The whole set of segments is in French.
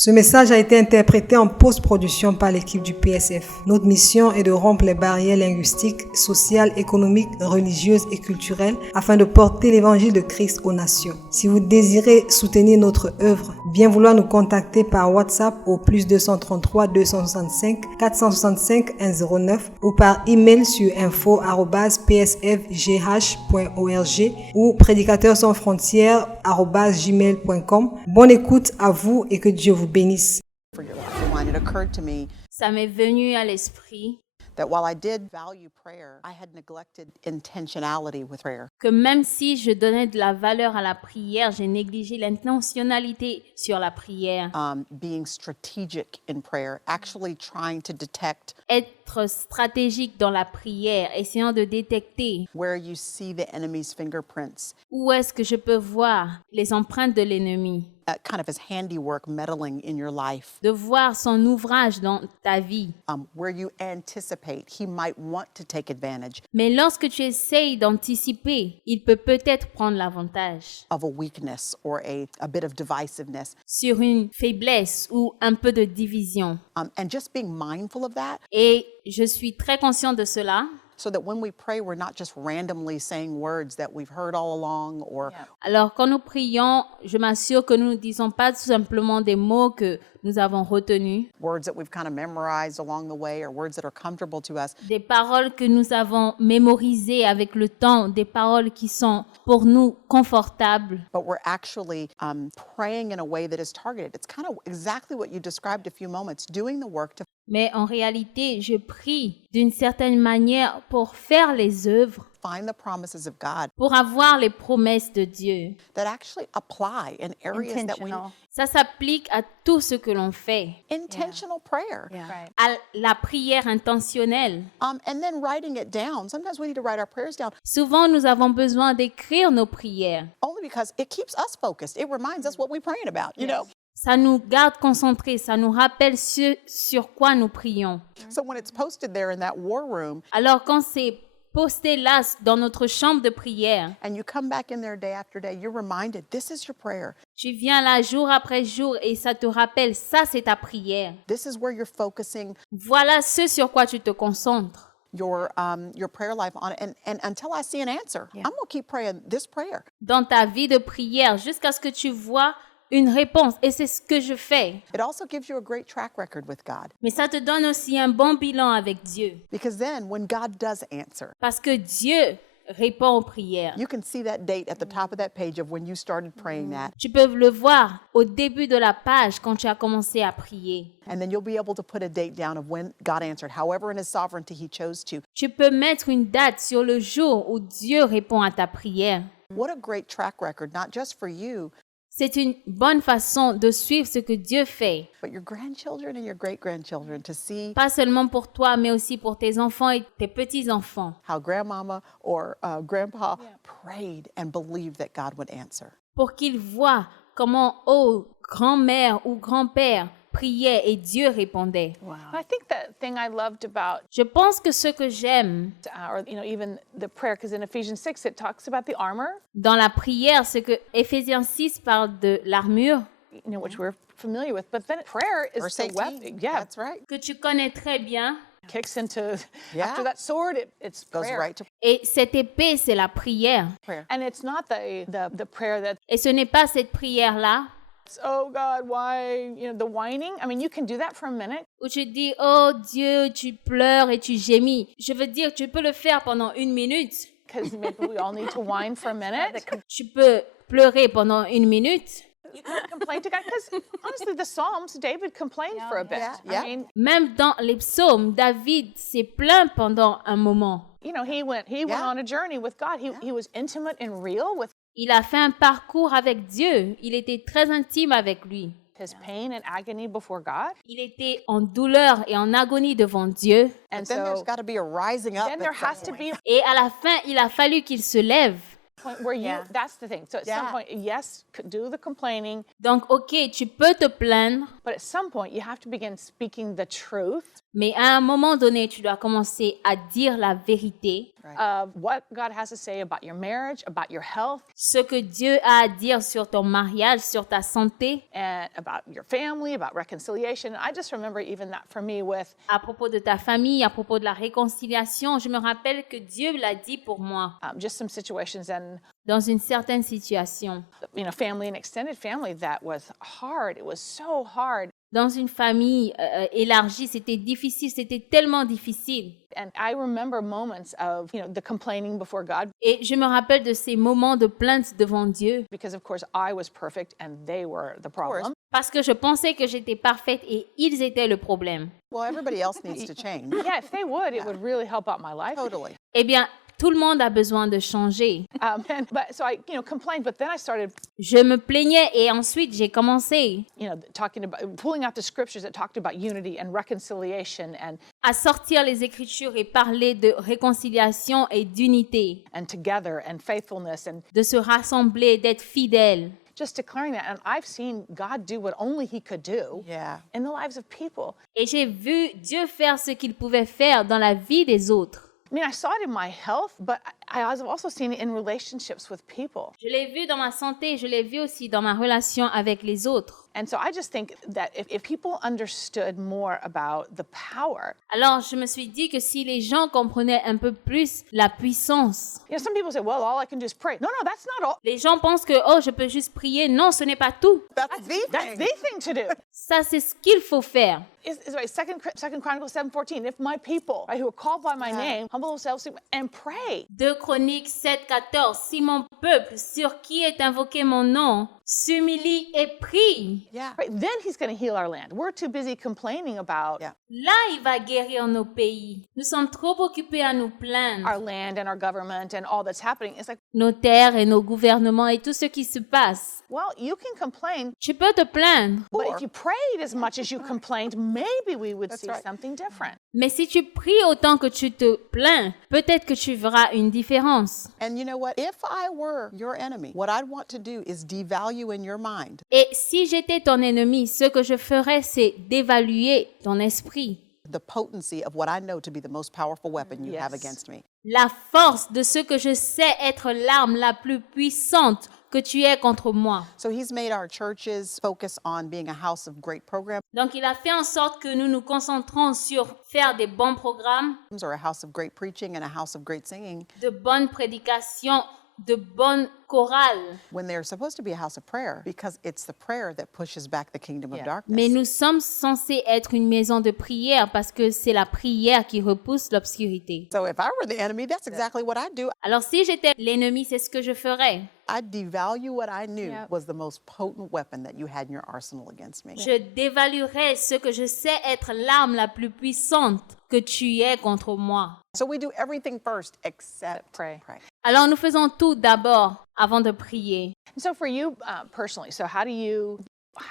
Ce message a été interprété en post-production par l'équipe du PSF. Notre mission est de rompre les barrières linguistiques, sociales, économiques, religieuses et culturelles afin de porter l'évangile de Christ aux nations. Si vous désirez soutenir notre œuvre, bien vouloir nous contacter par WhatsApp au +233 265 465 109 ou par email sur info@psfgh.org ou prédicateurs-sans-frontières@gmail.com. Bonne écoute à vous et que Dieu vous bénisse. It occurred to me Ça m'est venu à l'esprit that while I did value prayer, I had neglected intentionality with prayer. que même si je donnais de la valeur à la prière, j'ai négligé l'intentionnalité sur la prière. Being strategic in prayer, actually trying to detect Être stratégique dans la prière, essayant de détecter where you see the enemy's fingerprints, où est-ce que je peux voir les empreintes de l'ennemi, kind of his handiwork meddling in your life, de voir son ouvrage dans ta vie. where you anticipate he might want to take advantage Mais lorsque tu essayes d'anticiper, il peut peut-être prendre l'avantage of a weakness or a bit of divisiveness. sur une faiblesse ou un peu de division. And just being mindful of that Et je suis très consciente de cela. so that when we pray, we're not just randomly saying words that we've heard all along or Alors, quand nous prions, je m'assure que nous ne disons pas tout simplement des mots que nous avons retenus, words that we've kind of memorized along the way or words that are comfortable to us. des paroles que nous avons mémorisées avec le temps, des paroles qui sont pour nous confortables. But we're actually praying in a way that is targeted. It's kind of exactly what you described a few moments, doing the work to Mais en réalité, je prie d'une certaine manière pour faire les œuvres, find the promises of God pour avoir les promesses de Dieu. that actually apply in areas that we Intentional. Ça s'applique à tout ce que l'on fait, intentional prayer. Right. à la prière intentionnelle. And then writing it down. Sometimes we need to write our prayers down Souvent, nous avons besoin d'écrire nos prières. only because it keeps us focused. It reminds us what we're praying about, you know. Ça nous garde concentrés, ça nous rappelle ce sur quoi nous prions. So when it's posted there in that war room Alors quand c'est posté là dans notre chambre de prière, and you come back in there day after day, you're reminded this is your prayer. tu viens là jour après jour et ça te rappelle, ça c'est ta prière. This is where you're focusing Voilà ce sur quoi tu te concentres. your prayer life on, and until I see an answer, I'm going to keep praying this prayer. Dans ta vie de prière jusqu'à ce que tu vois une réponse. Et c'est ce que je fais. It also gives you a great track record with God, Mais ça te donne aussi un bon bilan avec Dieu. because then when God does answer, Parce que Dieu répond aux prières. you can see that date at the top of that page of when you started praying that, Tu peux le voir au début de la page quand tu as commencé à prier. and then you'll be able to put a date down of when God answered, however in his sovereignty he chose to. Tu peux mettre une date sur le jour où Dieu répond à ta prière. What a great track record, not just for you, C'est une bonne façon de suivre ce que Dieu fait. but your grandchildren and your great-grandchildren, to see Pas seulement pour toi, mais aussi pour tes enfants et tes petits-enfants. how grandmama or grandpa prayed and believed that God would answer. Pour qu'ils voient comment, grand-mère ou grand-père priait et Dieu répondait. I think the thing I loved about, Je pense que ce que j'aime or even the prayer, because in Ephesians 6 it talks about the armor, dans la prière, c'est que Éphésiens 6 parle de l'armure which we're familiar with. But then prayer is Verse the 18, weapon. Yeah, that's right. que tu connais très bien. kicks into Yeah. after that sword. It's Goes prayer, right to Et cette épée, c'est la prière. prayer. and it's not the prayer that Et ce n'est pas cette prière-là oh God, why the whining. I mean, you can do that for a minute. où tu dis, oh Dieu, tu pleures et tu gémis. Je veux dire, tu peux le faire pendant 1 minute. Because maybe we all need to whine for a minute. Tu peux pleurer pendant 1 minute. You can complain to God, because honestly, the Psalms, David complained for a bit. Yeah. I mean, Même dans les psaumes, David s'est plaint pendant un moment. he went Yeah. on a journey with God. He was intimate and real with Il a fait un parcours avec Dieu. Il était très intime avec lui. his pain and agony before God. Il était en douleur et en agonie devant Dieu. And Then there's so got to be a rising up. then there at some has to point. be a Et à la fin, il a fallu qu'il se lève. point where that's the thing. So at some Yeah. point, yes, do the complaining, Donc, ok, tu peux te plaindre, but at some point you have to begin speaking the truth. mais à un moment donné, tu dois commencer à dire la vérité. of what God has to say about your marriage, about your health, Ce que Dieu a à dire sur ton mariage, sur ta santé, and about your family, about reconciliation. I just remember even that for me with à propos de ta famille, à propos de la réconciliation. Je me rappelle que Dieu l'a dit pour moi just some situations and, dans une certaine situation. family and extended family that was hard. It was so hard. Dans une famille élargie, c'était difficile, c'était tellement difficile. And I remember moments of, the complaining before God Et je me rappelle de ces moments de plainte devant Dieu because, of course, I was perfect and they were the problem. parce que je pensais que j'étais parfaite et ils étaient le problème. Well, everybody else needs to change. Yeah, if they would, it would really help out my life. Totally. Eh bien, tout le monde a besoin de changer. So I, complained, but then I started, Je me plaignais et ensuite j'ai commencé talking about pulling out the scriptures that talked about unity and reconciliation à sortir les Écritures et parler de réconciliation et d'unité, and together and faithfulness and de se rassembler, d'être fidèles. just declaring that. And I've seen God do what only He could do Yeah. in the lives of people. Et j'ai vu Dieu faire ce qu'il pouvait faire dans la vie des autres. I mean, I saw it in my health, but I've also seen it in relationships with people. Je l'ai vu dans ma santé, je l'ai vu aussi dans ma relation avec les autres. And so I just think that if people understood more about the power, Alors, je me suis dit que si les gens comprenaient un peu plus la puissance, some people say, well, all I can do is pray. No, that's not all. les gens pensent que, oh, je peux juste prier. Non, ce n'est pas tout. That's the That's thing. the thing to do. Ça, c'est ce qu'il faut faire. Is right, Second Chronicles 7:14. If my people, right, who are called by my name, humble themselves and pray. 2 Chroniques 7:14. Si mon peuple, sur qui est invoqué mon nom, s'humilie et prie, Yeah. Right, then He's going to heal our land. We're too busy complaining about Yeah. là, il va guérir nos pays. Nous sommes trop occupés à nous plaindre. our land and our government and all that's happening. It's like, Nos terres et nos gouvernements et tout ce qui se passe. well, you can complain, Tu peux te plaindre, but if you prayed as much as you complained, maybe we would see right. something different. mais si tu pries autant que tu te plains, peut-être que tu verras une différence. And you know what? If I were your enemy, what I'd want to do is devalue in your mind Et si j'étais ton ennemi, ce que je ferais, c'est d'évaluer ton esprit, the potency of what I know to be the most powerful weapon you have Yes. against me. la force de ce que je sais être l'arme la plus puissante que tu aies contre moi. So he's made our churches focus on being a house of great programs Donc, il a fait en sorte que nous nous concentrons sur faire des bons programmes, or a house of great preaching and a house of great singing de bonnes prédications, de bonnes chorales. when they're supposed to be a house of prayer because it's the prayer that pushes back the kingdom of Yeah. darkness. Mais nous sommes censés être une maison de prière parce que c'est la prière qui repousse l'obscurité. So if I were the enemy, that's exactly what I'd do. Alors, si j'étais l'ennemi, c'est ce que je ferais. I'd devalue what I knew Yep. was the most potent weapon that you had in your arsenal against me. Je dévaluerais ce que je sais être l'arme la plus puissante que tu aies contre moi. So we do everything first except Pray. Alors, nous faisons tout d'abord avant de prier. And so for you personally, so how do you,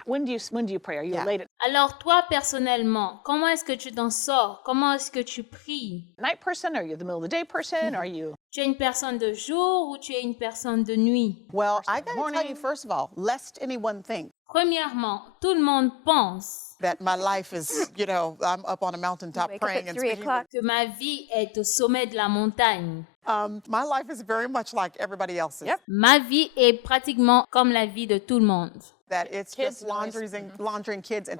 when do you pray? Are you Yeah. late at Alors, toi, personnellement, comment est-ce que tu t'en sors? Comment est-ce que tu pries? night person? Are you the middle of the day person? Are you Tu es une personne de jour ou tu es une personne de nuit? Well, I got to tell morning. you, first of all, lest anyone think Premièrement, tout le monde pense that my life is, I'm up on a mountaintop Wake up praying at and 3 speaking. o'clock. que ma vie est au sommet de la montagne. My life is very much like everybody else's. Yep. Ma vie est pratiquement comme la vie de tout le monde. That it's Kids, just laundry and kids. And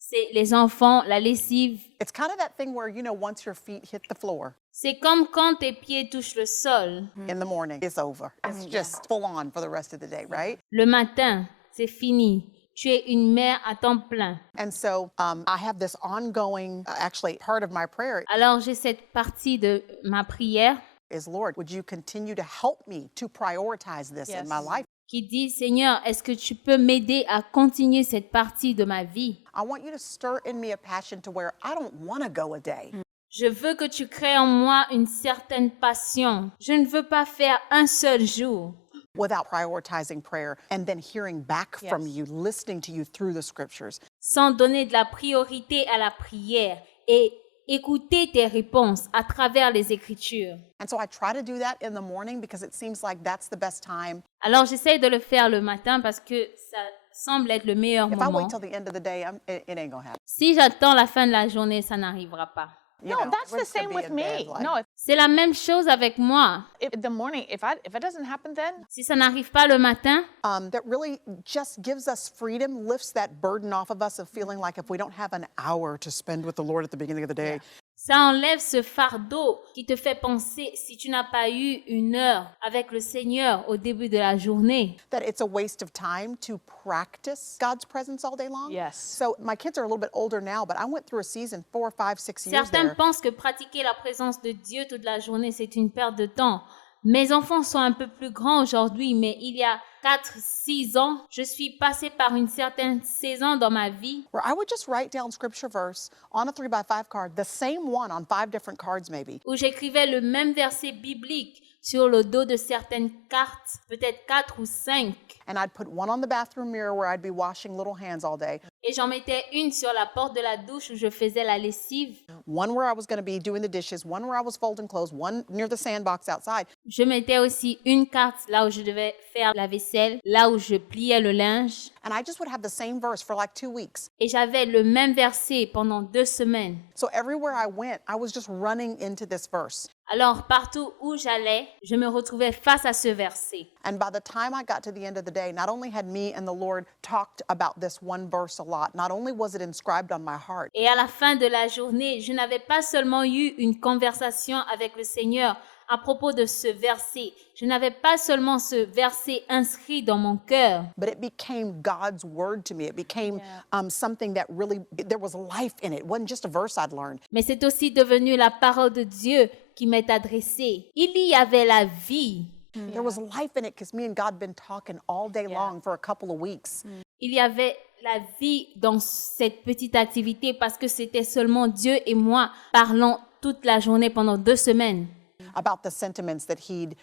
C'est les enfants, la lessive. it's kind of that thing where, once your feet hit the floor C'est comme quand tes pieds touchent le sol. in the morning, it's over. It's just full on for the rest of the day, right? Le matin, c'est fini. Tu es une mère à temps plein. And so I have this ongoing, actually, part of my prayer Alors j'ai cette partie de ma prière is, Lord, would you continue to help me to prioritize this in my Yes. life? qui dit, Seigneur, est-ce que tu peux m'aider à continuer cette partie de ma vie? I want you to stir in me a passion to where I don't want to go a day Je veux que tu crées en moi une certaine passion. Je ne veux pas faire un seul jour without prioritizing prayer and then hearing back from Yes. you, listening to you through the scriptures. sans donner de la priorité à la prière et écouter tes réponses à travers les Écritures. And so I try to do that in the morning because it seems like that's the best time. Alors j'essaie de le faire le matin parce que ça semble être le meilleur If I moment. wait till the end of the day, it ain't going to happen. Si j'attends la fin de la journée, ça n'arrivera pas. You No, know, that's the everyone's gonna same be with in bed, me. like- No, C'est la même chose avec moi. if in the morning, if it doesn't happen then, Si ça n'arrive pas le matin, that really just gives us freedom, lifts that burden off of us of feeling like if we don't have an hour to spend with the Lord at the beginning of the day, ça enlève ce fardeau qui te fait penser si tu n'as pas eu une heure avec le Seigneur au début de la journée. that it's a waste of time to practice God's presence all day long. Yes. So my kids are a little bit older now, but I went through a season 4, 5, 6 years Certains there. pensent que pratiquer la présence de Dieu toute la journée, c'est une perte de temps. Mes enfants sont un peu plus grands aujourd'hui, mais il y a 4-6 ans, je suis passée par une certaine saison dans ma vie Where I would just write down scripture verse on a 3x5 card, the same one on 5 different cards maybe. où j'écrivais le même verset biblique sur le dos de certaines cartes, peut-être 4 ou 5. And I'd put one on the bathroom mirror where I'd be washing little hands all day, Et j'en mettais une sur la porte de la douche où je faisais la lessive. one where I was going to be doing the dishes, one where I was folding clothes, one near the sandbox outside. Je mettais aussi une carte là où je devais faire la vaisselle, là où je pliais le linge. And I just would have the same verse for like 2 weeks. Et j'avais le même verset pendant 2 semaines. So everywhere I went, I was just running into this verse. Alors, partout où j'allais, je me retrouvais face à ce verset. And by the time I got to the end of the day, not only had me and the Lord talked about this one verse a lot, not only was it inscribed on my heart, Et à la fin de la journée, je n'avais pas seulement eu une conversation avec le Seigneur à propos de ce verset. Je n'avais pas seulement ce verset inscrit dans mon cœur, but it became God's word to me. It became something that really, there was life in it. It wasn't just a verse I'd learned. mais c'est aussi devenu la parole de Dieu qui m'est adressée. Il y avait la vie. There was life in it because me and God had been talking all day long for a couple of weeks. Il y avait la vie dans cette petite activité parce que c'était seulement Dieu et moi parlant toute la journée pendant 2 semaines. About the sentiments that he'd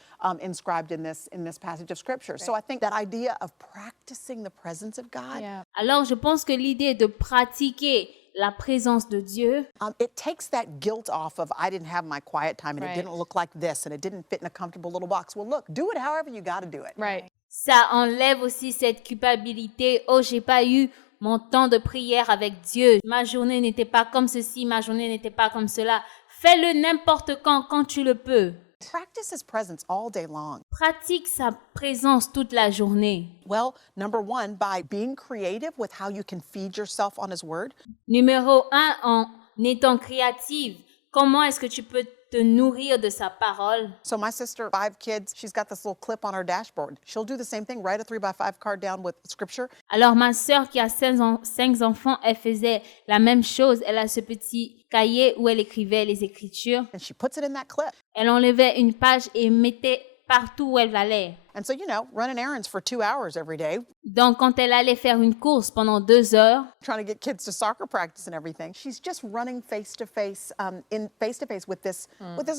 inscribed in this passage of scripture. So I think that idea of practicing the presence of God, Alors, je pense que l'idée de pratiquer la présence de Dieu, it takes that guilt off of I didn't have my quiet time and it didn't look like this and it didn't fit in a comfortable little box. Well, look, do it however you got to do it. right. ça enlève aussi cette culpabilité. Oh, j'ai pas eu mon temps de prière avec Dieu. Ma journée n'était pas comme ceci, ma journée n'était pas comme cela. Fais-le n'importe quand tu le peux. Practice his presence all day long. Pratique sa présence toute la journée. Well, number one, by being creative with how you can feed yourself on his word. Numéro 1, en étant créative. Comment est-ce que tu peux te nourrir de sa parole? So my sister, 5 kids, she's got this little clip on her dashboard. She'll do the same thing, write a 3x5 card down with scripture. Alors, ma sœur qui a 5 enfants, elle faisait la même chose. Elle a ce petit cahier où elle écrivait les Écritures. And she puts it in that clip. Elle enlevait une page et mettait partout où elle allait. And so, running errands for 2 hours every day, Donc, quand elle allait faire une course pendant 2 heures, trying to get kids to soccer practice and everything, she's just running face to face with this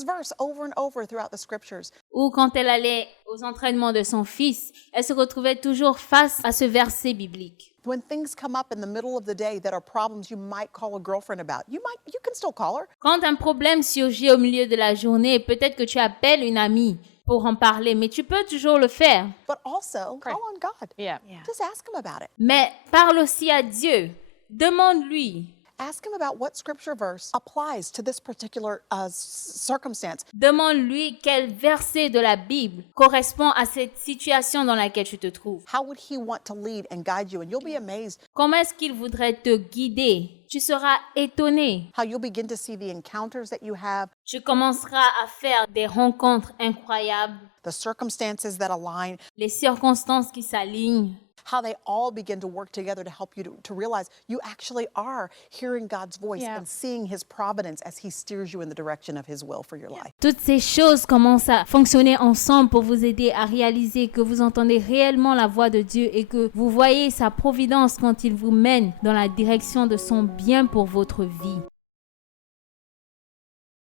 verse over and over throughout the scriptures. ou quand elle allait aux entraînements de son fils, elle se retrouvait toujours face à ce verset biblique. When things come up in the middle of the day that are problems you might call a girlfriend about, you can still call her. Quand un problème surgit au milieu de la journée, peut-être que tu appelles une amie pour en parler, mais tu peux toujours le faire. But also, call on God. Yeah. Just ask him about it. Mais parle aussi à Dieu. Demande-lui. Ask him about what scripture verse applies to this particular circumstance. Demande-lui quel verset de la Bible correspond à cette situation dans laquelle tu te trouves. How would he want to lead and guide you? And you'll be amazed Comment est-ce qu'il voudrait te guider? Tu seras étonné. how you'll begin to see the encounters that you have, Tu commenceras à faire des rencontres incroyables, the circumstances that align, les circonstances qui s'alignent. how they all begin to work together to help you to realize you actually are hearing God's voice Yeah. and seeing his providence as he steers you in the direction of his will for your life. Toutes ces choses commencent à fonctionner ensemble pour vous aider à réaliser que vous entendez réellement la voix de Dieu et que vous voyez sa providence quand il vous mène dans la direction de son bien pour votre vie.